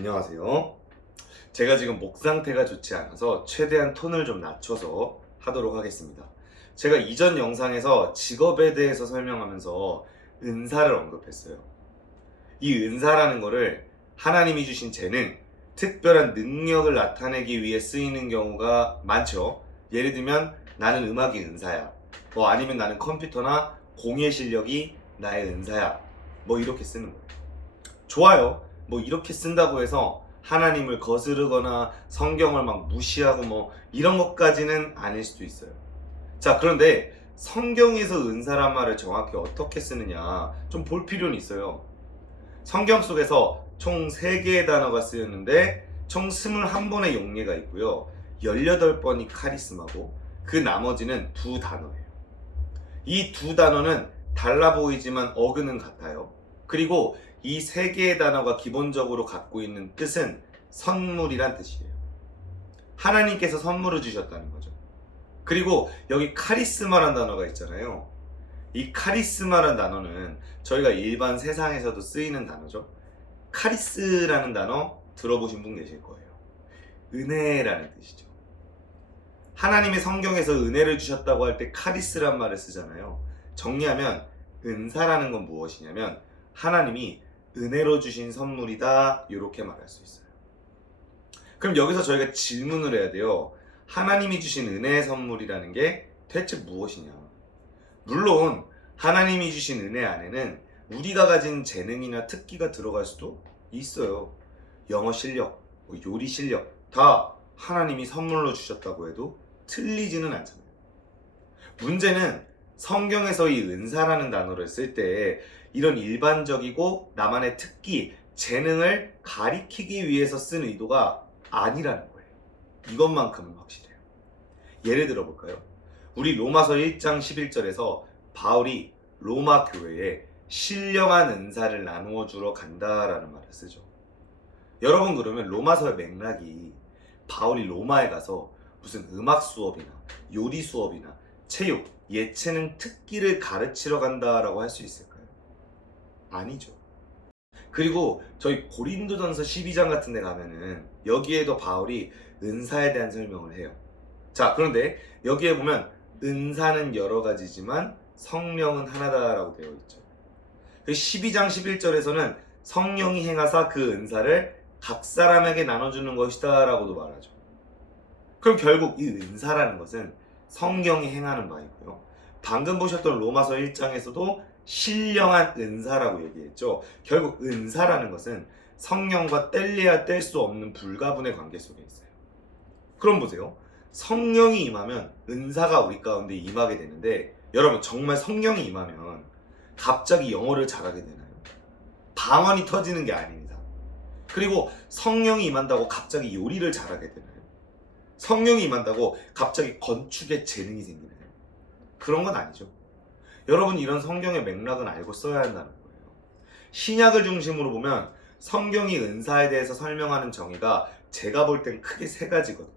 안녕하세요. 제가 지금 목 상태가 좋지 않아서 최대한 톤을 좀 낮춰서 하도록 하겠습니다. 제가 이전 영상에서 직업에 대해서 설명하면서 은사를 언급했어요. 이 은사라는 거를 하나님이 주신 재능, 특별한 능력을 나타내기 위해 쓰이는 경우가 많죠. 예를 들면 나는 음악이 은사야. 아니면 나는 컴퓨터나 공예 실력이 나의 은사야. 이렇게 쓰는 거예요. 좋아요. 이렇게 쓴다고 해서 하나님을 거스르거나 성경을 막 무시하고 이런 것까지는 아닐 수도 있어요. 자, 그런데 성경에서 은사란 말을 정확히 어떻게 쓰느냐 좀 볼 필요는 있어요. 성경 속에서 총 3개의 단어가 쓰였는데 총 21번의 용례가 있고요. 18번이 카리스마고 그 나머지는 2단어예요. 이 2단어는 달라 보이지만 어근은 같아요. 그리고 이 3개의 단어가 기본적으로 갖고 있는 뜻은 선물이란 뜻이에요. 하나님께서 선물을 주셨다는 거죠. 그리고 여기 카리스마란 단어가 있잖아요. 이 카리스마란 단어는 저희가 일반 세상에서도 쓰이는 단어죠. 카리스라는 단어 들어보신 분 계실 거예요. 은혜라는 뜻이죠. 하나님의 성경에서 은혜를 주셨다고 할 때 카리스란 말을 쓰잖아요. 정리하면 은사라는 건 무엇이냐면 하나님이 은혜로 주신 선물이다, 이렇게 말할 수 있어요. 그럼 여기서 저희가 질문을 해야 돼요. 하나님이 주신 은혜의 선물이라는 게 대체 무엇이냐? 물론 하나님이 주신 은혜 안에는 우리가 가진 재능이나 특기가 들어갈 수도 있어요. 영어 실력, 요리 실력 다 하나님이 선물로 주셨다고 해도 틀리지는 않잖아요. 문제는 성경에서 이 은사라는 단어를 쓸 때 이런 일반적이고 나만의 특기, 재능을 가리키기 위해서 쓴 의도가 아니라는 거예요. 이것만큼은 확실해요. 예를 들어 볼까요? 우리 로마서 1장 11절에서 바울이 로마 교회에 신령한 은사를 나누어 주러 간다라는 말을 쓰죠. 여러분, 그러면 로마서의 맥락이 바울이 로마에 가서 무슨 음악 수업이나 요리 수업이나 체육, 예체능 특기를 가르치러 간다라고 할 수 있을까요? 아니죠. 그리고 저희 고린도전서 12장 같은 데 가면은 여기에도 바울이 은사에 대한 설명을 해요. 자, 그런데 여기에 보면 은사는 여러 가지지만 성령은 하나다라고 되어 있죠. 그 12장 11절에서는 성령이 행하사 그 은사를 각 사람에게 나눠주는 것이다 라고도 말하죠. 그럼 결국 이 은사라는 것은 성경이 행하는 바이고요. 방금 보셨던 로마서 1장에서도 신령한 은사라고 얘기했죠. 결국 은사라는 것은 성령과 뗄래야 뗄 수 없는 불가분의 관계 속에 있어요. 그럼 보세요. 성령이 임하면 은사가 우리 가운데 임하게 되는데, 여러분, 정말 성령이 임하면 갑자기 영어를 잘하게 되나요? 방언이 터지는 게 아닙니다. 그리고 성령이 임한다고 갑자기 요리를 잘하게 되나요? 성령이 임한다고 갑자기 건축에 재능이 생기나요? 그런 건 아니죠. 여러분, 이런 성경의 맥락은 알고 써야 한다는 거예요. 신약을 중심으로 보면 성경이 은사에 대해서 설명하는 정의가 제가 볼 땐 크게 3가지거든요.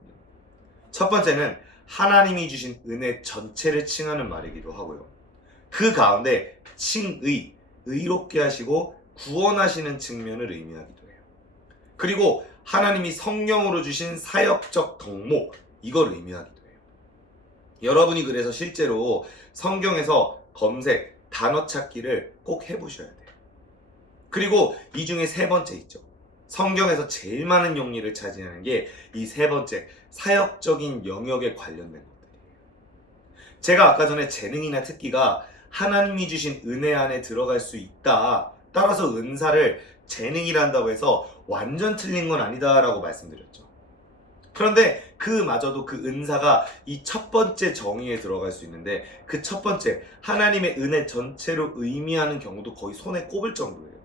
첫 번째는 하나님이 주신 은혜 전체를 칭하는 말이기도 하고요. 그 가운데 칭의, 의롭게 하시고 구원하시는 측면을 의미하기도 해요. 그리고 하나님이 성령으로 주신 사역적 덕목, 이걸 의미하기도 해요. 여러분이 그래서 실제로 성경에서 검색, 단어 찾기를 꼭 해보셔야 돼요. 그리고 이 중에 3번째 있죠. 성경에서 제일 많은 용리를 차지하는 게 이 3번째, 사역적인 영역에 관련된 것들이에요. 제가 아까 전에 재능이나 특기가 하나님이 주신 은혜 안에 들어갈 수 있다, 따라서 은사를 재능이란다고 해서 완전 틀린 건 아니다라고 말씀드렸죠. 그런데 그마저도 그 은사가 이 첫 번째 정의에 들어갈 수 있는데, 그 첫 번째, 하나님의 은혜 전체로 의미하는 경우도 거의 손에 꼽을 정도예요.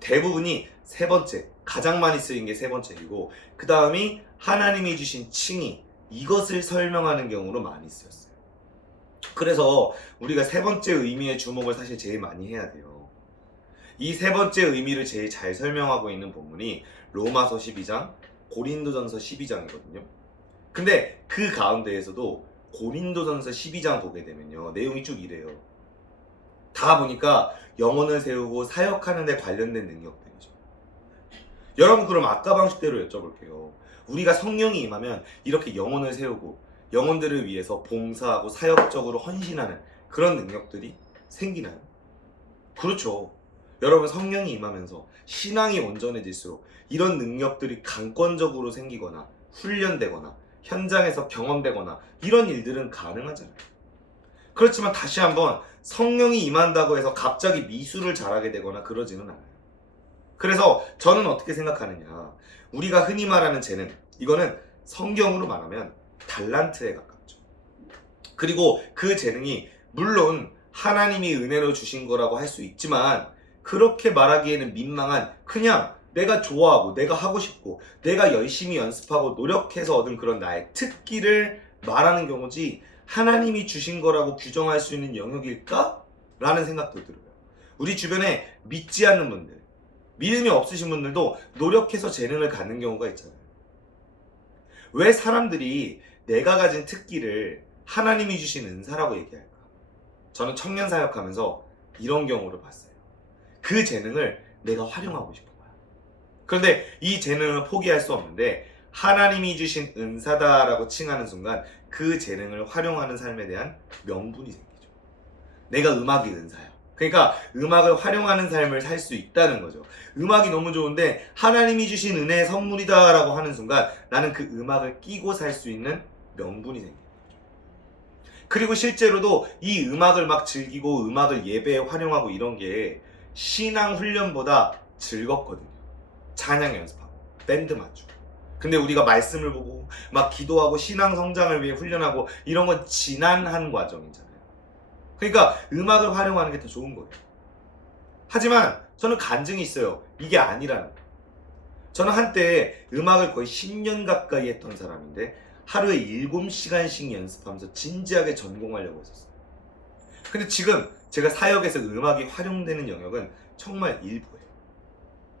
대부분이 3번째, 가장 많이 쓰인 게 3번째이고, 그 다음이 하나님이 주신 칭의, 이것을 설명하는 경우로 많이 쓰였어요. 그래서 우리가 3번째 의미의 주목을 사실 제일 많이 해야 돼요. 이 3번째 의미를 제일 잘 설명하고 있는 본문이 로마서 12장, 고린도전서 12장이거든요. 근데 그 가운데에서도 고린도전서 12장 보게 되면요, 내용이 쭉 이래요. 다 보니까 영혼을 세우고 사역하는 데 관련된 능력들이죠. 여러분 그럼 아까 방식대로 여쭤볼게요. 우리가 성령이 임하면 이렇게 영혼을 세우고 영혼들을 위해서 봉사하고 사역적으로 헌신하는 그런 능력들이 생기나요? 그렇죠. 여러분 성령이 임하면서 신앙이 온전해질수록 이런 능력들이 강권적으로 생기거나 훈련되거나 현장에서 경험되거나 이런 일들은 가능하잖아요. 그렇지만 다시 한번 성령이 임한다고 해서 갑자기 미술을 잘하게 되거나 그러지는 않아요. 그래서 저는 어떻게 생각하느냐, 우리가 흔히 말하는 재능, 이거는 성경으로 말하면 달란트에 가깝죠. 그리고 그 재능이 물론 하나님이 은혜로 주신 거라고 할 수 있지만 그렇게 말하기에는 민망한, 그냥 내가 좋아하고 내가 하고 싶고 내가 열심히 연습하고 노력해서 얻은 그런 나의 특기를 말하는 경우지 하나님이 주신 거라고 규정할 수 있는 영역일까? 라는 생각도 들어요. 우리 주변에 믿지 않는 분들, 믿음이 없으신 분들도 노력해서 재능을 갖는 경우가 있잖아요. 왜 사람들이 내가 가진 특기를 하나님이 주신 은사라고 얘기할까? 저는 청년 사역하면서 이런 경우를 봤어요. 그 재능을 내가 활용하고 싶은 거야. 그런데 이 재능을 포기할 수 없는데 하나님이 주신 은사다라고 칭하는 순간 그 재능을 활용하는 삶에 대한 명분이 생기죠. 내가 음악이 은사야. 그러니까 음악을 활용하는 삶을 살 수 있다는 거죠. 음악이 너무 좋은데 하나님이 주신 은혜의 선물이다라고 하는 순간 나는 그 음악을 끼고 살 수 있는 명분이 생겨요. 그리고 실제로도 이 음악을 막 즐기고 음악을 예배에 활용하고 이런 게 신앙 훈련보다 즐겁거든요. 찬양 연습하고 밴드 맞추고. 근데 우리가 말씀을 보고 막 기도하고 신앙 성장을 위해 훈련하고 이런 건 지난한 과정이잖아요. 그러니까 음악을 활용하는 게 더 좋은 거예요. 하지만 저는 간증이 있어요. 이게 아니라는 거예요. 저는 한때 음악을 거의 10년 가까이 했던 사람인데 하루에 7시간씩 연습하면서 진지하게 전공하려고 했었어요. 근데 지금 제가 사역에서 음악이 활용되는 영역은 정말 일부예요.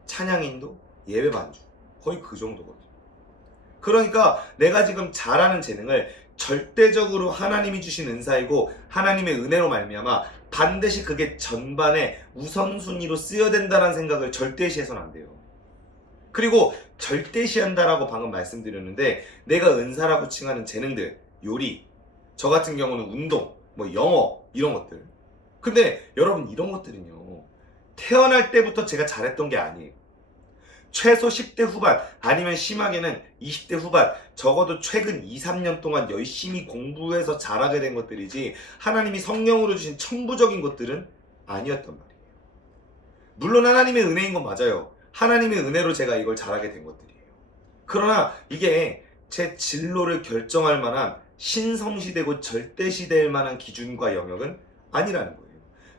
찬양인도, 예배 반주, 거의 그 정도거든요. 그러니까 내가 지금 잘하는 재능을 절대적으로 하나님이 주신 은사이고 하나님의 은혜로 말미암아 반드시 그게 전반에 우선순위로 쓰여야 된다는 생각을 절대시해서는 안 돼요. 그리고 절대시한다라고 방금 말씀드렸는데 내가 은사라고 칭하는 재능들, 요리, 저 같은 경우는 운동, 뭐 영어 이런 것들. 근데 여러분 이런 것들은요, 태어날 때부터 제가 잘했던 게 아니에요. 최소 10대 후반 아니면 심하게는 20대 후반, 적어도 최근 2, 3년 동안 열심히 공부해서 잘하게 된 것들이지 하나님이 성령으로 주신 천부적인 것들은 아니었단 말이에요. 물론 하나님의 은혜인 건 맞아요. 하나님의 은혜로 제가 이걸 잘하게 된 것들이에요. 그러나 이게 제 진로를 결정할 만한 신성시되고 절대시될 만한 기준과 영역은 아니라는 거예요.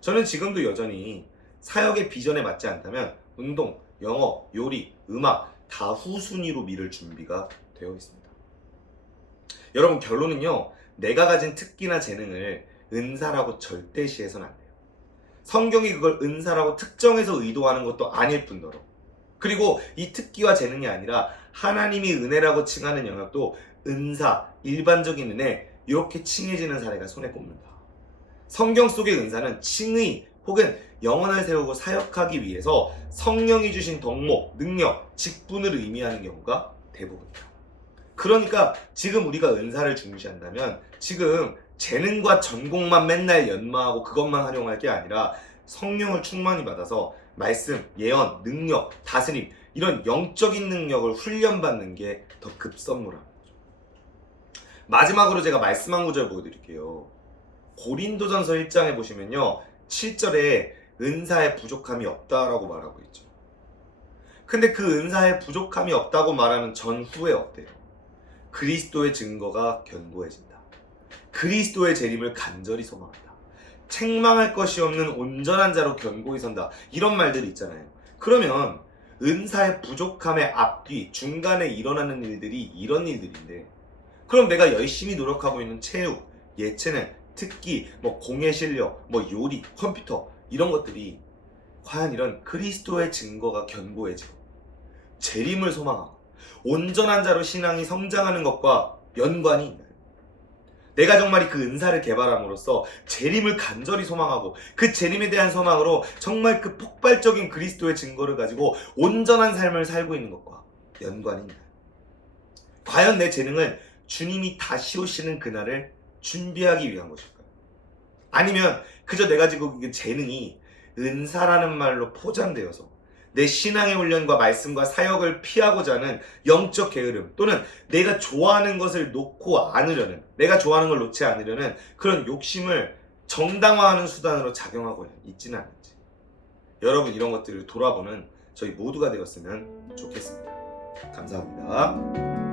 저는 지금도 여전히 사역의 비전에 맞지 않다면 운동, 영어, 요리, 음악 다 후순위로 미룰 준비가 되어 있습니다. 여러분 결론은요, 내가 가진 특기나 재능을 은사라고 절대시해서는 안 돼요. 성경이 그걸 은사라고 특정해서 의도하는 것도 아닐 뿐더러, 그리고 이 특기와 재능이 아니라 하나님이 은혜라고 칭하는 영역도 은사, 일반적인 은혜 이렇게 칭해지는 사례가 손에 꼽는다. 성경 속의 은사는 칭의 혹은 영혼을 세우고 사역하기 위해서 성령이 주신 덕목, 능력, 직분을 의미하는 경우가 대부분이다. 그러니까 지금 우리가 은사를 중시한다면 지금 재능과 전공만 맨날 연마하고 그것만 활용할 게 아니라 성령을 충만히 받아서 말씀, 예언, 능력, 다스림 이런 영적인 능력을 훈련받는 게 더 급선무라는 거죠. 마지막으로 제가 말씀 한 구절 보여드릴게요. 고린도전서 1장에 보시면요, 7절에 은사에 부족함이 없다라고 말하고 있죠. 근데 그 은사에 부족함이 없다고 말하는 전후에 어때요? 그리스도의 증거가 견고해진다. 그리스도의 재림을 간절히 소망한다. 책망할 것이 없는 온전한 자로 견고히 선다. 이런 말들이 있잖아요. 그러면 은사의 부족함의 앞뒤, 중간에 일어나는 일들이 이런 일들인데, 그럼 내가 열심히 노력하고 있는 체육, 예체능, 특기, 뭐 공예 실력, 뭐 요리, 컴퓨터 이런 것들이 과연 이런 그리스도의 증거가 견고해지고 재림을 소망하고 온전한 자로 신앙이 성장하는 것과 연관이 있나요? 내가 정말 그 은사를 개발함으로써 재림을 간절히 소망하고 그 재림에 대한 소망으로 정말 그 폭발적인 그리스도의 증거를 가지고 온전한 삶을 살고 있는 것과 연관이 있나요? 과연 내 재능은 주님이 다시 오시는 그날을 준비하기 위한 것일까요? 아니면 그저 내가 지금 있는 재능이 은사라는 말로 포장되어서 내 신앙의 훈련과 말씀과 사역을 피하고자 하는 영적 게으름, 또는 내가 좋아하는 것을 놓고 않으려는, 내가 좋아하는 걸 놓지 않으려는 그런 욕심을 정당화하는 수단으로 작용하고 있지는 않은지, 여러분 이런 것들을 돌아보는 저희 모두가 되었으면 좋겠습니다. 감사합니다.